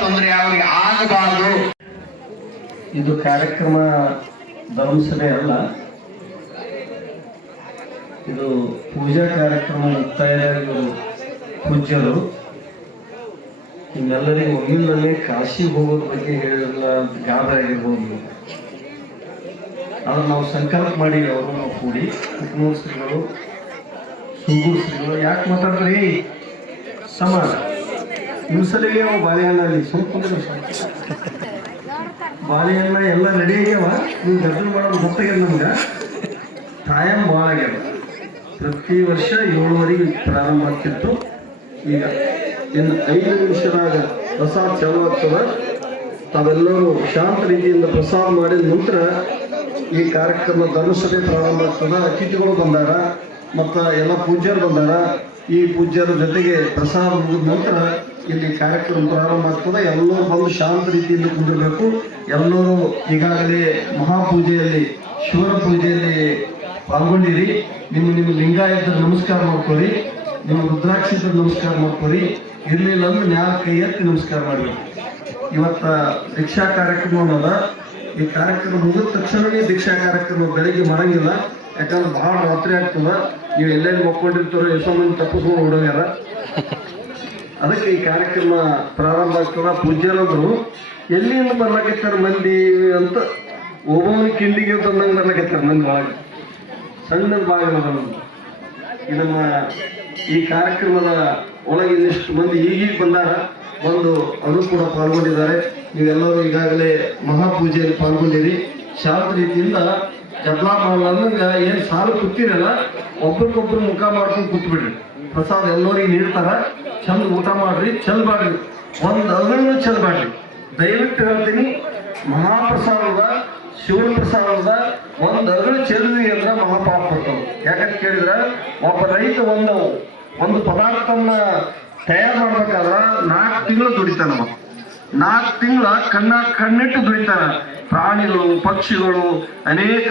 ತೊಂದರೆ ಅವ್ರಿಗೆ ಆಗಬಾರದು. ಇದು ಕಾರ್ಯಕ್ರಮ ಧರ್ಮಸಭೆ ಅಲ್ಲ. ಇದು ಪೂಜಾ ಕಾರ್ಯಕ್ರಮ ಮುಕ್ತಾಯರು ಪೂಜ್ಯರು. ನಿಮ್ಮೆಲ್ಲರಿಗೂ ಒಮ್ಮಿಂದೊಮ್ಮೆ ಕಾಶಿ ಹೋಗೋದ್ರ ಬಗ್ಗೆ ಹೇಳಿರಲ್ಲ ಗಾಬರಿ ಆಗಿರ್ಬೋದು. ಆದ್ರೆ ನಾವು ಸಂಕಲ್ಪ ಮಾಡಿ ಅವರು ನಾವು ಕೂಡಿ. ಕುಕ್ನೂರು ಶ್ರೀಗಳು ಸುಂಗೂರು ಶ್ರೀಗಳು ಯಾಕೆ ಮಾತಾಡ್ರಿ ಸಮ ನಿಮ್ಸಲಿಗೆ ನಾವು ಬಾಳೆಹಣ್ಣಲ್ಲಿ ಸುಮ್ಮನೆ ಬಾಳೆಹಣ್ಣ ಎಲ್ಲ ರೆಡಿ ಆಗ್ಯಾವ, ನೀವು ಗದ್ದಲ ಮಾಡೋದು ಗೊತ್ತಾಗ್ಯದ ನಮ್ಗೆ? ಟೈಮ್ ಭಾಳ ಆಗ್ಯದ ಪ್ರತಿ ವರ್ಷ ಏಳುವರೆಗೆ ಪ್ರಾರಂಭ ಆಗ್ತಿತ್ತು. ಈಗ ಇನ್ನು ಐದು ನಿಮಿಷದಾಗ ಪ್ರಸಾದ ಚಾಲು ಆಗ್ತದೆ. ತಾವೆಲ್ಲರೂ ಶಾಂತ ರೀತಿಯಿಂದ ಪ್ರಸಾದ ಮಾಡಿದ ನಂತರ ಈ ಕಾರ್ಯಕ್ರಮ ಧರ್ಮಸಭೆ ಪ್ರಾರಂಭ ಆಗ್ತದ. ಅತಿಥಿಗಳು ಬಂದಾರ, ಮತ್ತು ಎಲ್ಲ ಪೂಜ್ಯರು ಬಂದಾರ. ಈ ಪೂಜ್ಯರ ಜೊತೆಗೆ ಪ್ರಸಾದ ಮುಗಿದ ನಂತರ ಇಲ್ಲಿ ಕಾರ್ಯಕ್ರಮ ಪ್ರಾರಂಭ ಆಗ್ತದೆ. ಎಲ್ಲರೂ ಬಂದು ಶಾಂತ ರೀತಿಯಿಂದ ಕುಂದಿರಬೇಕು. ಎಲ್ಲರೂ ಈಗಾಗಲೇ ಮಹಾಪೂಜೆಯಲ್ಲಿ, ಶಿವನ ಪೂಜೆಯಲ್ಲಿ ಪಾಲ್ಗೊಂಡಿರಿ. ನಿಮ್ಮ ನಿಮ್ಮ ಲಿಂಗಾಯತ ನಮಸ್ಕಾರ ಮಾಡ್ಕೊಳ್ಳಿ. ನಿಮ್ಮ ರುದ್ರಾಕ್ಷಿ ನಮಸ್ಕಾರ ಮಾಡ್ಕೊಳ್ಳಿ. ಇರಲಿಲ್ಲ ಅಂದ್ರೆ ನ್ಯಾಯ ಕೈ ಎತ್ತಿ ನಮಸ್ಕಾರ ಮಾಡಬೇಕು. ಇವತ್ತ ದೀಕ್ಷಾ ಕಾರ್ಯಕ್ರಮ ಅನ್ನೋದ ಈ ಕಾರ್ಯಕ್ರಮ ಮುಗಿದ ತಕ್ಷಣವೇ ದೀಕ್ಷಾ ಕಾರ್ಯಕ್ರಮ ಬೆಳಿಗ್ಗೆ ಮಾಡಂಗಿಲ್ಲ. ಯಾಕಂದ್ರೆ ಬಹಳ ರಾತ್ರಿ ಆಗ್ತದ. ನೀವು ಎಲ್ಲೆಲ್ಲಿ ಮಕ್ಕೊಂಡಿರ್ತಾರೋ ಎಷ್ಟೊಂದು ತಪ್ಪಿಸ್ಕೊಂಡು ಹೊಡೋಗ್ಯಾರ ಅದಕ್ಕೆ ಈ ಕಾರ್ಯಕ್ರಮ ಪ್ರಾರಂಭ ಆಗ್ತದ. ಪೂಜ್ಯರಂದ್ರು, ಎಲ್ಲಿಂದ ಬರ್ಲಾಕತ್ತಾರ ಮಂದಿ ಅಂತ ಒಬ್ಬನ ಕಿಂಡಿಗೆ ತಂದಂಗೆ ಬರ್ಲಾಕತ್ತಾರ ಮಂದಿ ಒಳಗೆ. ಸಣ್ಣದ ಬಂದು ಇದನ್ನ ಈ ಕಾರ್ಯಕ್ರಮದ ಒಳಗೆ ಇನ್ನಿಷ್ಟು ಮಂದಿ ಈಗೀಗ ಬಂದಾರ ಒಂದು ಅವರು ಕೂಡ ಪಾಲ್ಗೊಂಡಿದ್ದಾರೆ. ನೀವೆಲ್ಲರೂ ಈಗಾಗಲೇ ಮಹಾಪೂಜೆಯಲ್ಲಿ ಪಾಲ್ಗೊಂಡಿರಿ. ಶಾಂತ ರೀತಿಯಿಂದ ಜಡ್ಲಾ ಮಾಡಲ್ಲ ಏನು ಸಾಲು ಕೂತಿರಲ್ಲ, ಒಬ್ರಿಗೊಬ್ರು ಮುಖ ಮಾಡ್ಕೊಂಡು ಕೂತ್ಬಿಡ್ರಿ. ಪ್ರಸಾದ ಎಲ್ಲರಿಗೆ ನೀಡ್ತಾರ. ಚಂದ ಊಟ ಮಾಡ್ರಿ ಚೆಲ್ಬಾಡ್ರಿ ಒಂದು ಅಗಲೂ ಚೆಲ್ಬಾಡ್ರಿ ದಯವಿಟ್ಟು ಹೇಳ್ತೀನಿ, ಮಹಾಪ್ರಸಾದದ ಶಿವನ ಪ್ರಸಾದದ ಒಂದು ಅಗಲು ಚೆಲ್ಲಿದ್ವಿ ಅಂದ್ರೆ ಮಹಾಪಾಪ ಬರ್ತವೆ ಯಾಕಂತ ಕೇಳಿದ್ರೆ, ಒಬ್ಬ ರೈತ ಒಂದು ಒಂದು ಪದಾರ್ಥನ ತಯಾರು ಮಾಡ್ಬೇಕಾದ್ರೆ ನಾಲ್ಕು ತಿಂಗಳು ದುಡಿತಾನವ. ನಾಲ್ಕು ತಿಂಗಳ ಕಣ್ಣ ಕಣ್ಣಿಟ್ಟು ದುಡಿತಾನ. ಪ್ರಾಣಿಗಳು, ಪಕ್ಷಿಗಳು, ಅನೇಕ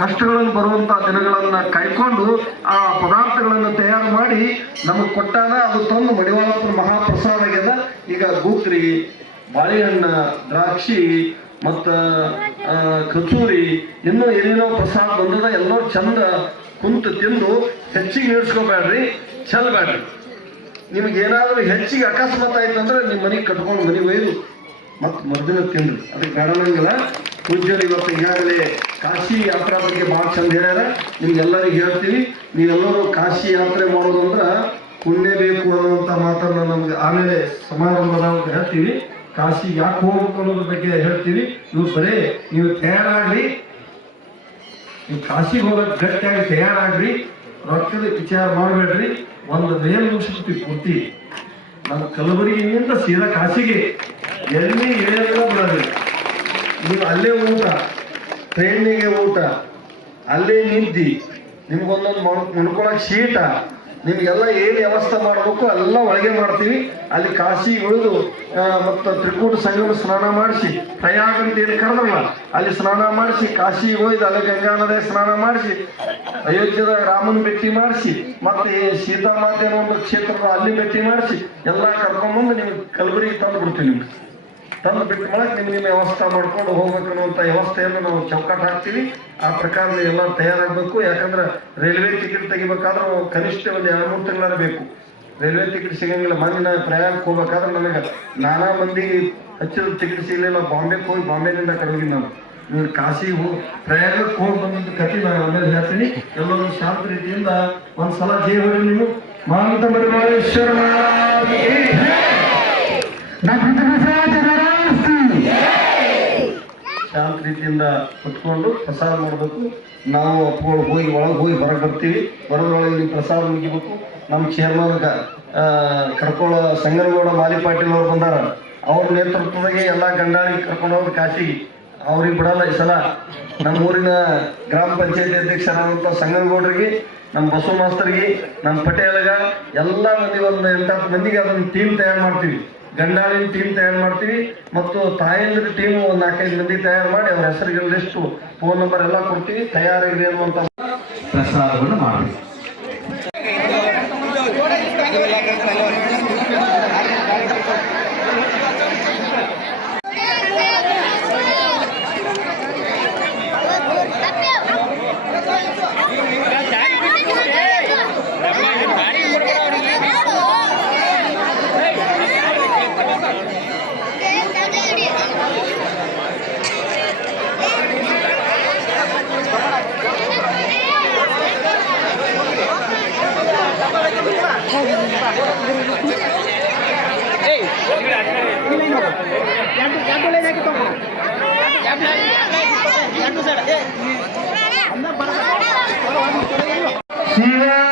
ಕಷ್ಟಗಳನ್ನು ಬರುವಂತ ದಿನಗಳನ್ನು ಕೈಕೊಂಡು ಆ ಪದಾರ್ಥಗಳನ್ನು ತಯಾರು ಮಾಡಿ ನಮಗೆ ಕೊಟ್ಟಾಗ ಅದು ತಂದು ಮಡಿವಾಳಪ್ಪನ ಮಹಾಪ್ರಸಾದ ಆಗ್ಯದ. ಈಗ ಗೂತ್ರಿ, ಬಾಳೆಹಣ್ಣ, ದ್ರಾಕ್ಷಿ ಮತ್ತು ಕಚೂರಿ, ಇನ್ನೂ ಏನೇನೋ ಪ್ರಸಾದ ಬಂದದ ಎಲ್ಲರೂ ಚಂದ ಕುಂತು ತಿಂದು ಹೆಚ್ಚಿಗೆ ನೀಡ್ಸ್ಕೋಬೇಡ್ರಿ ಚೆಲ್ಲಬೇಡ್ರಿ ನಿಮ್ಗೆ ಏನಾದರೂ ಹೆಚ್ಚಿಗೆ ಅಕಸ್ಮಾತ್ ಆಯ್ತು ಅಂದ್ರೆ ನಿಮ್ಮ ಮನೆಗೆ ಕಟ್ಕೊಂಡು ಮನೆಗೆ ಒಯ್ದು ಮತ್ತು ಮರುದಿನ ತಿಂದ್ರು ಅದಕ್ಕೆ ಬೇಡವಂಗಿಲ್ಲ ಪೂಜ್ಯರು ಇವತ್ತು ಈಗಾಗಲೇ ಕಾಶಿ ಯಾತ್ರಾ ಬಗ್ಗೆ ಭಾಳ ಚಂದ ಹೇಳ್ಯಾರ. ನಿಮ್ಗೆಲ್ಲರಿಗೆ ಹೇಳ್ತೀವಿ ನೀವೆಲ್ಲರೂ ಕಾಶಿ ಯಾತ್ರೆ ಮಾಡೋದು ಅಂದ್ರೆ ಪುಣ್ಯ ಬೇಕು ಅನ್ನುವಂಥ ಮಾತನ್ನ ನಮ್ಗೆ ಆಮೇಲೆ ಸಮಾರಂಭದಾಗ ಹೇಳ್ತೀವಿ. ಕಾಶಿ ಯಾಕೆ ಹೋಗ್ಬೇಕು ಅನ್ನೋದ್ರ ಬಗ್ಗೆ ಹೇಳ್ತೀವಿ. ನೀವು ಬರೀ, ನೀವು ತಯಾರಾಗ್ರಿ. ನೀವು ಕಾಶಿಗೆ ಹೋಗೋಕೆ ಗಟ್ಟಿಯಾಗಿ ತಯಾರಾಗ್ರಿ. ರೊಕ್ಕದ ವಿಚಾರ ಮಾಡಬೇಡ್ರಿ. ಒಂದು ಮೇಲ್ ಮುಗಿಸ್ಬಿಡ್ತೀವಿ ಪೂರ್ತಿ. ನಮ್ಮ ಕಲಬುರಗಿನಿಂದ ಸೀದಾ ಕಾಶಿಗೆ. ಎಲ್ಲಿ ಇಳಿಯೋದಿಲ್ಲ ಬರೋದಿಲ್ಲ ನೀವು ಅಲ್ಲೇ ಊಟ ಟ್ರೈನಿಗೆ ಊಟ, ಅಲ್ಲೇ ನಿದ್ದಿ, ನಿಮ್ಗೊಂದೊಂದು ಮಣ್ಕೊಳಕ್ ಶೀಟ ನಿಮ್ಗೆಲ್ಲ ಏನು ವ್ಯವಸ್ಥೆ ಮಾಡಬೇಕು ಎಲ್ಲ ಒಳಗೆ ಮಾಡ್ತೀವಿ. ಅಲ್ಲಿ ಕಾಶಿ ಉಳಿದು ಮತ್ತು ತ್ರಿಕೂಟ ಸಂಗಮ ಸ್ನಾನ ಮಾಡಿಸಿ, ಪ್ರಯಾಗ ಅಂತ ಏನು ಕರೆದ್ರಲ್ಲ ಅಲ್ಲಿ ಸ್ನಾನ ಮಾಡಿಸಿ, ಕಾಶಿ ಹೋಯ್ದು ಅಲ್ಲಿ ಗಂಗಾ ನದಿ ಸ್ನಾನ ಮಾಡಿಸಿ, ಅಯೋಧ್ಯದ ರಾಮನ ಭೇಟಿ ಮಾಡಿಸಿ, ಮತ್ತೆ ಸೀತಾಮಾತೆ ಅನ್ನೋ ಒಂದು ಕ್ಷೇತ್ರದ ಅಲ್ಲಿ ಭೇಟಿ ಮಾಡಿಸಿ, ಎಲ್ಲ ಕರ್ಕೊಂಡ್ಬಂದು ನಿಮ್ಗೆ ಕಲಬುರಗಿ ತಂದು ಬಿಡ್ತೀವಿ ನಿಮ್ಗೆ. ತಂದು ಬಿಟ್ಟ ನಿಮ್ಗೆ ನಿಮ್ಮ ವ್ಯವಸ್ಥೆ ಮಾಡ್ಕೊಂಡು ಹೋಗ್ಬೇಕು ಅನ್ನುವಂಥ ವ್ಯವಸ್ಥೆಯನ್ನು ನಾವು ಚೌಕಟ್ಟು ಹಾಕ್ತೀವಿ. ಆ ಪ್ರಕಾರ ಎಲ್ಲ ತಯಾರಾಗಬೇಕು. ಯಾಕಂದ್ರೆ ರೈಲ್ವೆ ಟಿಕೆಟ್ ತೆಗಿಬೇಕಾದ್ರೆ ಕನಿಷ್ಠ ಒಂದು ಎರಡು ಮೂರು ತಿಂಗಳ ಬೇಕು. ರೈಲ್ವೆ ಟಿಕೆಟ್ ಸಿಗಂಗಿಲ್ಲ. ಮೊನ್ನೆ ಪ್ರಯಾಣಕ್ಕೆ ಹೋಗ್ಬೇಕಾದ್ರೆ ನನಗೆ ನಾನಾ ಮಂದಿ ಹಚ್ಚಿದ ಟಿಕೆಟ್ ಸಿಗಲಿಲ್ಲ. ಬಾಂಬೆಗೆ ಹೋಗಿ ಬಾಂಬೆನಿಂದ ಕಡೋಗಿ ನಾನು. ಇವ್ರು ಕಾಶಿಗೆ ಹೋಗಿ ಪ್ರಯಾಣಕ್ಕೆ ಹೋಗಿ ಬಂದಿದ್ದ ಕಥೆ ನಾನು ಆಮೇಲೆ ಹೇಳ್ತೀನಿ. ಎಲ್ಲರೂ ಶಾಂತ ರೀತಿಯಿಂದ ಒಂದ್ಸಲ ಸಲ ಹೊಡಿ ನೀವು. ಮಾಂತ ಮರಿಮಾಳೇಶ್ವರ ಮಹಾರಾಜ್ ಶಾಂತ ರೀತಿಯಿಂದ ಕುತ್ಕೊಂಡು ಪ್ರಸಾದ ಮಾಡಬೇಕು ನಾವು ಅಪ್ಪಗಳು ಹೋಗಿ ಒಳಗೆ ಹೋಗಿ ಹೊರಗೆ ಬರ್ತೀವಿ. ಬರೋದ್ರೊಳಗೆ ಪ್ರಸಾದ ಮುಗಿಬೇಕು. ನಮ್ಮ ಚೇರ್ಮನ್ ಕರ್ಕೊಳ್ಳೋ ಸಂಗನಗೌಡ ಮಾಲಿ ಪಾಟೀಲ್ ಅವ್ರು ಬಂದಾರ. ಅವ್ರ ನೇತೃತ್ವದಾಗೆ ಎಲ್ಲ ಗಂಡಾಳಿಗೆ ಕರ್ಕೊಂಡು ಹೋಗಿ ಕಾಶಿ ಅವ್ರಿಗೆ ಬಿಡಲ್ಲ ಈ ಸಲ. ನಮ್ಮ ಊರಿನ ಗ್ರಾಮ ಪಂಚಾಯತಿ ಅಧ್ಯಕ್ಷರಾದಂಥ ಸಂಗನಗೌಡರಿಗೆ, ನಮ್ಮ ಬಸವ ಮಾಸ್ತರಿಗೆ, ನಮ್ಮ ಪಟೇಲ್ಗ, ಎಲ್ಲ ಮಂದಿ ಒಂದು ಎಂಟತ್ತು ಮಂದಿಗೆ ಅದನ್ನು ಟೀಮ್ ತಯಾರು ಮಾಡ್ತೀವಿ. ಗಂಡಾಳಿನ ಟೀಮ್ ತಯಾರು ಮಾಡ್ತೀವಿ ಮತ್ತು ತಾಯಂದ್ರ ಟೀಮ್ ಒಂದು ನಾಲ್ಕೈದು ಮಂದಿ ತಯಾರು ಮಾಡಿ ಅವ್ರ ಹೆಸರುಗಳ ಲಿಸ್ಟು ಫೋನ್ ನಂಬರ್ ಎಲ್ಲ ಕೊಡ್ತೀವಿ ಪ್ರಸಾರವನ್ನು ಅನ್ನುವಂಥ Yeah.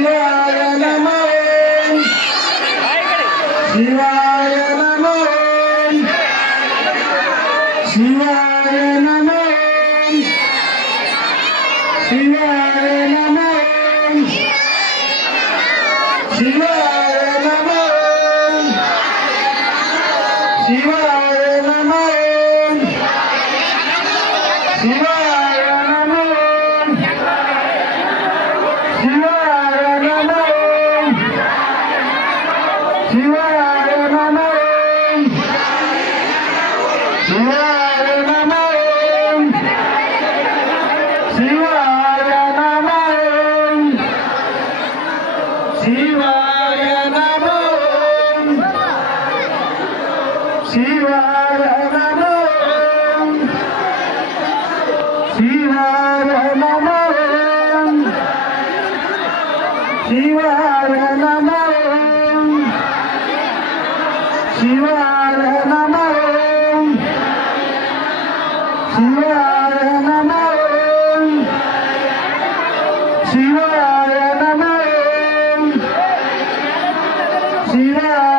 சிவாய நமோ. சிவாய Shiva,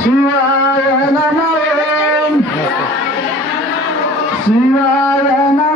శివాయ నమ శివాయ నమ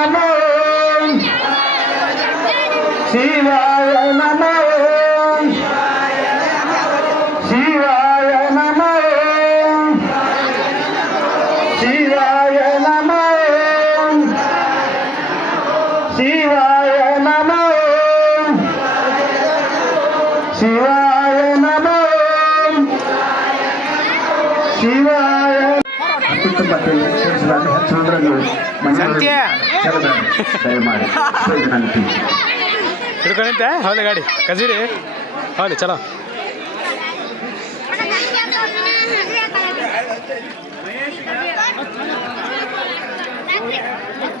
నమో. శివాయ నమో. శివాయ నమో. శివాయ నమో. శివాయ నమో. శివాయ నమో. శివాయ. సంఖ్య ಟೀಮ್ ಹಿಡ್ಕೊಂಡಂತೆ ಹೌದು, ಗಾಡಿ. ಕಸೀರಿ ಹೌದು, ಚಲೋ.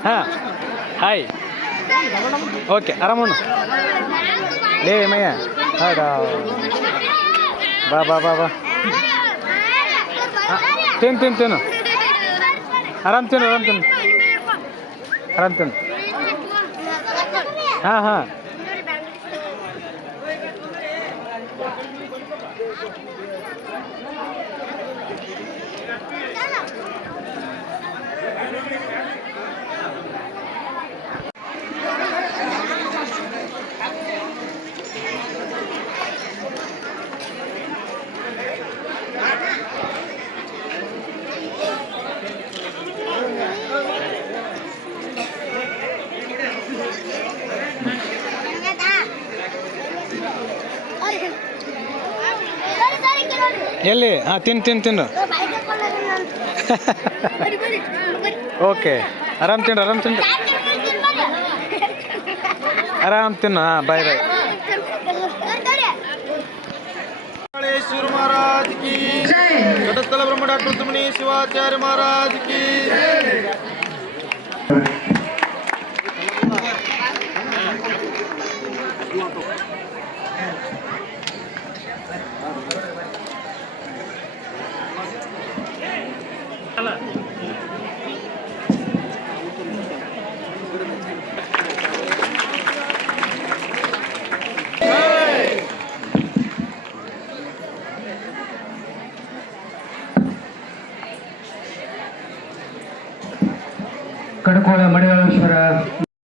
ಹಾಂ, ಹಾಯ್. ಓಕೆ, ಆರಾಮನು? ಲೇ, ಮಯ್ಯ. ಹೌದಾ? ಬಾ ಬಾ ಬಾ ಬಾ. ತಿನ್ ತಿನ್, ತಿನ್ನು. ಆರಾಮ್ ತಿನ್ನು ಆರಾಮ್ ತಿನ್ನು. ತಿನ್ನು ಹಾಂ ಹಾಂ. ಎಲ್ಲಿ? ಹಾಂ ತಿನ್ ತಿನ್ ತಿನ್ನು. ಓಕೆ. ಆರಾಮ್ ತಿನ್ ಆರಾಮ್ ತಿನ್ ಆರಾಮ್ ತಿನ್ನು ಹಾಂ ಬಾಯ್ ಬಾಯ್. ಮಹಾರಾಜ್ ಕಿ. ಘಟಸ್ಥಲ ಬ್ರಹ್ಮ ಡಾಕ್ಟರ್ ತುಮಣಿ ಶಿವಾಚಾರ್ಯ ಮಹಾರಾಜ್ ಕಿ. 完了。